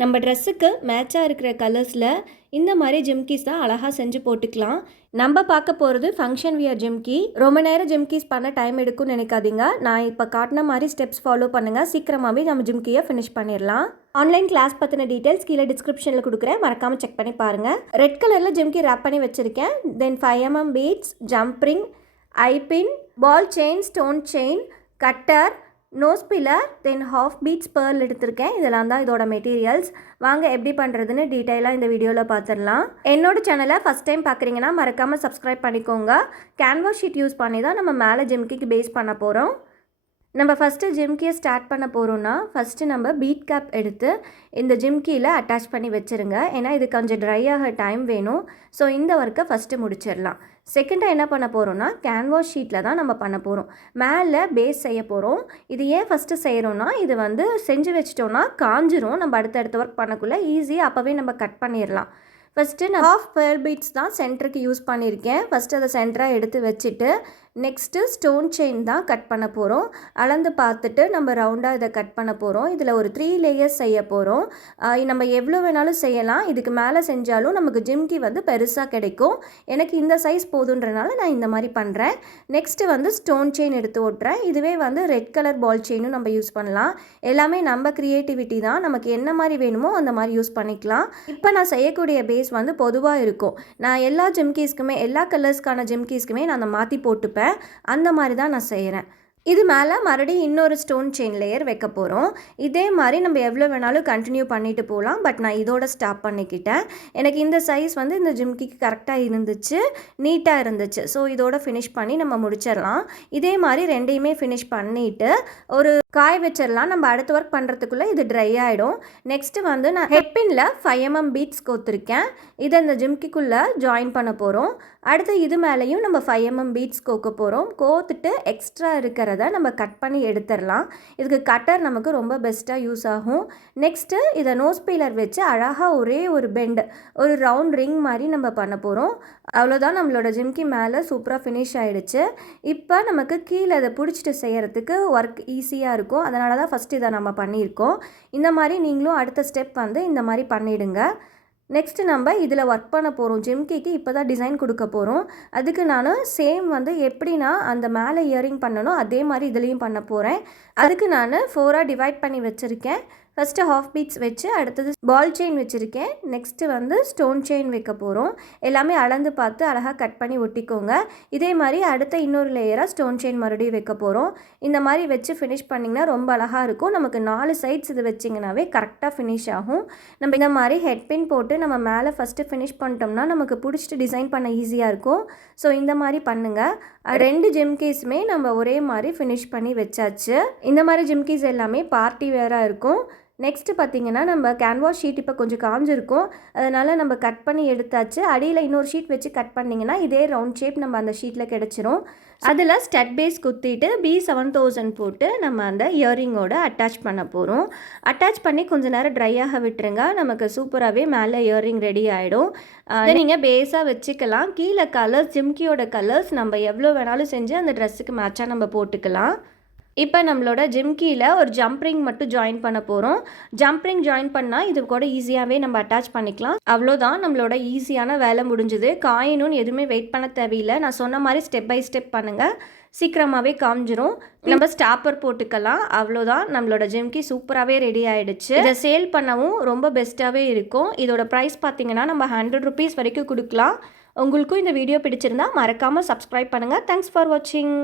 நம்ம ட்ரெஸ்ஸுக்கு மேட்சாக இருக்கிற கலர்ஸில் இந்த மாதிரி ஜிம்கீஸ் தான் அழகாக செஞ்சு போட்டுக்கலாம். நம்ம பார்க்க போகிறது ஃபங்க்ஷன் வியர் ஜிம்கி. ரொம்ப நேரம் ஜிம்கீஸ் பண்ண டைம் எடுக்கும்னு நினைக்காதீங்க. நான் இப்போ காட்டின மாதிரி ஸ்டெப்ஸ் ஃபாலோ பண்ணுங்கள். சீக்கிரமாகவே நம்ம ஜிம்கியை ஃபினிஷ் பண்ணிடலாம். ஆன்லைன் கிளாஸ் பற்றின டீட்டெயில்ஸ் கீழே டிஸ்கிரிப்ஷனில் கொடுக்குறேன், மறக்காமல் செக் பண்ணி பாருங்கள். ரெட் கலரில் ஜிம்கி ரேப் பண்ணி வச்சுருக்கேன். Then 5mm beads, jump ring, eye pin, ball chain, stone chain, cutter, nose plier, then half beads pearl எடுத்திருக்கேன். இதெல்லாம் தான் இதோட மெட்டீரியல்ஸ். வாங்க எப்படி பண்ணுறதுன்னு டீட்டெயிலாக இந்த வீடியோவில் பார்த்துடலாம். என்னோட சேனலை ஃபஸ்ட் டைம் பார்க்குறீங்கன்னா மறக்காமல் சப்ஸ்கிரைப் பண்ணிக்கோங்க. கேன்வாஸ் ஷீட் யூஸ் பண்ணி தான் நம்ம மேலே ஜிம்கிக்கு பேஸ் பண்ண போகிறோம். நம்ம ஃபஸ்ட்டு ஜிம்கியை ஸ்டார்ட் பண்ண போகிறோன்னா ஃபஸ்ட்டு நம்ம பீட் கேப் எடுத்து இந்த ஜிம்கியில் அட்டாச் பண்ணி வச்சுருங்க. ஏன்னா இது கொஞ்சம் ட்ரை ஆக டைம் வேணும். ஸோ இந்த ஒர்க்கை ஃபஸ்ட்டு முடிச்சிடலாம். செகண்டாக என்ன பண்ண போகிறோன்னா கேன்வாஸ் ஷீட்டில் தான் நம்ம பண்ண போகிறோம். மேலே பேஸ் செய்ய போகிறோம். இது ஏன் ஃபஸ்ட்டு செய்கிறோன்னா இது செஞ்சு வச்சிட்டோன்னா காஞ்சிரும். நம்ம அடுத்தடுத்த ஒர்க் பண்ணக்குள்ளே ஈஸியாக அப்போவே நம்ம கட் பண்ணிடலாம். ஃபஸ்ட்டு நான் ஹாஃப் பேர்ல் பீட்ஸ் தான் சென்டருக்கு யூஸ் பண்ணியிருக்கேன். ஃபஸ்ட்டு அதை சென்டராக எடுத்து வச்சுட்டு நெக்ஸ்ட்டு ஸ்டோன் செயின் தான் கட் பண்ண போகிறோம். அளந்து பார்த்துட்டு நம்ம ரவுண்டாக இதை கட் பண்ண போகிறோம். இதில் ஒரு 3 லேயர்ஸ் செய்ய போகிறோம். நம்ம எவ்வளோ வேணாலும் செய்யலாம். இதுக்கு மேலே செஞ்சாலும் நமக்கு ஜிம்கி பெருசாக கிடைக்கும். எனக்கு இந்த சைஸ் போதுன்றனால நான் இந்த மாதிரி பண்ணுறேன். நெக்ஸ்ட்டு ஸ்டோன் செயின் எடுத்து ஓட்டுறேன். இதுவே ரெட் கலர் பால் செயினும் நம்ம யூஸ் பண்ணலாம். எல்லாமே நம்ம க்ரியேட்டிவிட்டி தான். நமக்கு என்ன மாதிரி வேணுமோ அந்த மாதிரி யூஸ் பண்ணிக்கலாம். இப்போ நான் செய்யக்கூடிய பேஸ் பொதுவாக இருக்கும். நான் எல்லா ஜிம்கீஸ்க்குமே எல்லா கலர்ஸ்க்கான ஜிம்கீஸ்க்குமே நான் அதை மாற்றி போட்டுப்பேன். அந்த மாதிரி தான் நான் செய்கிறேன். இது மேலே மறுபடியும் இன்னொரு ஸ்டோன் செயின் லேயர் வைக்க போகிறோம். இதே மாதிரி நம்ம எவ்வளோ வேணாலும் கண்டினியூ பண்ணிட்டு போகலாம். பட் நான் இதோட ஸ்டாப் பண்ணிக்கிட்டேன். எனக்கு இந்த சைஸ் இந்த ஜிம்கிக்கு கரெக்டாக இருந்துச்சு, நீட்டாக இருந்துச்சு. ஸோ இதோட ஃபினிஷ் பண்ணி நம்ம முடிச்சிடலாம். இதே மாதிரி ரெண்டையுமே ஃபினிஷ் பண்ணிவிட்டு ஒரு காய வச்சிடலாம். நம்ம அடுத்த ஒர்க் பண்ணுறதுக்குள்ளே இது ட்ரை ஆகிடும். நெக்ஸ்ட்டு நான் ஹெட்பின்னில் 5mm பீட்ஸ் கோத்துருக்கேன். இதை இந்த ஜிம்கிக்குள்ளே ஜாயின் பண்ண போகிறோம். அடுத்து இது மேலேயும் நம்ம 5mm பீட்ஸ் கோக்க போகிறோம். கோத்துட்டு எக்ஸ்ட்ரா இருக்கிறத நம்ம கட் பண்ணி எடுத்துடலாம். இதுக்கு கட்டர் நமக்கு ரொம்ப பெஸ்ட்டாக யூஸ் ஆகும். நெக்ஸ்ட்டு இதை நோஸ் பீலர் வச்சு அழகாக ஒரே ஒரு பெண்டு, ஒரு ரவுண்ட் ரிங் மாதிரி நம்ம பண்ண போகிறோம். அவ்வளோதான், நம்மளோட ஜிம்கி மேலே சூப்பராக ஃபினிஷ் ஆகிடுச்சு. இப்போ நமக்கு கீழே அதை பிடிச்சிட்டு செய்கிறதுக்கு ஒர்க் ஈஸியாக இருக்கும். அதனால தான் ஃபஸ்ட்டு இதை நம்ம பண்ணியிருக்கோம். இந்த மாதிரி நீங்களும் அடுத்த ஸ்டெப் இந்த மாதிரி பண்ணிவிடுங்க. நெக்ஸ்ட்டு நம்ம இதில் ஒர்க் பண்ண போகிறோம். ஜிம்கிக்கு இப்போ தான் டிசைன் கொடுக்க போகிறோம். அதுக்கு நான் சேம் எப்படின்னா அந்த மேலே இயரிங் பண்ணனோ அதே மாதிரி இதுலேயும் பண்ண போகிறேன். அதுக்கு நான் 4ஆக டிவைட் பண்ணி வச்சுருக்கேன். ஃபஸ்ட்டு ஹாஃப் பீட்ஸ் வச்சு அடுத்தது பால் செயின் வச்சுருக்கேன். நெக்ஸ்ட்டு ஸ்டோன் செயின் வைக்க போகிறோம். எல்லாமே அளந்து பார்த்து அழகாக கட் பண்ணி ஒட்டிக்கோங்க. இதே மாதிரி அடுத்த இன்னொரு லேயராக ஸ்டோன் செயின் மறுபடியும் வைக்க போகிறோம். இந்த மாதிரி வச்சு ஃபினிஷ் பண்ணிங்கன்னா ரொம்ப அழகாக இருக்கும். நமக்கு 4 சைட்ஸ் இது வச்சிங்கனாவே கரெக்டாக ஃபினிஷ் ஆகும். நம்ம இந்த மாதிரி ஹெட்பின் போட்டு நம்ம மேலே ஃபஸ்ட்டு ஃபினிஷ் பண்ணிட்டோம்னா நமக்கு பிடிச்சிட்டு டிசைன் பண்ண ஈஸியாக இருக்கும். ஸோ இந்த மாதிரி பண்ணுங்கள். 2 ஜிம்கீஸுமே நம்ம ஒரே மாதிரி ஃபினிஷ் பண்ணி வச்சாச்சு. இந்த மாதிரி ஜிம்கீஸ் எல்லாமே பார்ட்டி வேராக இருக்கும். நெக்ஸ்ட்டு பார்த்திங்கன்னா நம்ம கேன்வாஸ் ஷீட் இப்போ கொஞ்சம் காஞ்சிருக்கும். அதனால் நம்ம கட் பண்ணி எடுத்தாச்சு. அடியில் இன்னொரு ஷீட் வச்சு கட் பண்ணிங்கன்னா இதே ரவுண்ட் ஷேப் நம்ம அந்த ஷீட்டில் கிடச்சிரும். அதில் ஸ்டட் பேஸ் குத்திட்டு B7000 போட்டு நம்ம அந்த இயரிங்கோட அட்டாச் பண்ண போகிறோம். அட்டாச் பண்ணி கொஞ்சம் நேரம் ட்ரையாக விட்டுருங்க. நமக்கு சூப்பராகவே மேலே இயரிங் ரெடி ஆகிடும். நீங்கள் பேஸாக வச்சுக்கலாம். கீழே கலர்ஸ், ஜிம்கியோட கலர்ஸ் நம்ம எவ்வளோ வேணாலும் செஞ்சு அந்த ட்ரெஸ்ஸுக்கு மேட்சாக நம்ம போட்டுக்கலாம். இப்போ நம்மளோட ஜிம்கியில் ஒரு ஜம்ப்ரிங் மட்டும் ஜாயின் பண்ண போகிறோம். ஜம்ப்ரிங் ஜாயின் பண்ணால் இது கூட ஈஸியாகவே நம்ம அட்டாச் பண்ணிக்கலாம். அவ்வளோதான், நம்மளோட ஈஸியான வேலை முடிஞ்சுது. காயணும்னு எதுவுமே வெயிட் பண்ண தேவையில்லை. நான் சொன்ன மாதிரி ஸ்டெப் பை ஸ்டெப் பண்ணுங்கள், சீக்கிரமாகவே காமிஞ்சிரும். நம்ம ஸ்டாப்பர் போட்டுக்கலாம். அவ்வளோதான், நம்மளோட ஜிம்கி சூப்பராகவே ரெடி ஆகிடுச்சு. இதை சேல் பண்ணவும் ரொம்ப பெஸ்ட்டாகவே இருக்கும். இதோட ப்ரைஸ் பார்த்திங்கன்னா நம்ம 100 rupees வரைக்கும் கொடுக்கலாம். உங்களுக்கும் இந்த வீடியோ பிடிச்சிருந்தா மறக்காமல் சப்ஸ்கிரைப் பண்ணுங்கள். தேங்க்ஸ் ஃபார் வாட்சிங்.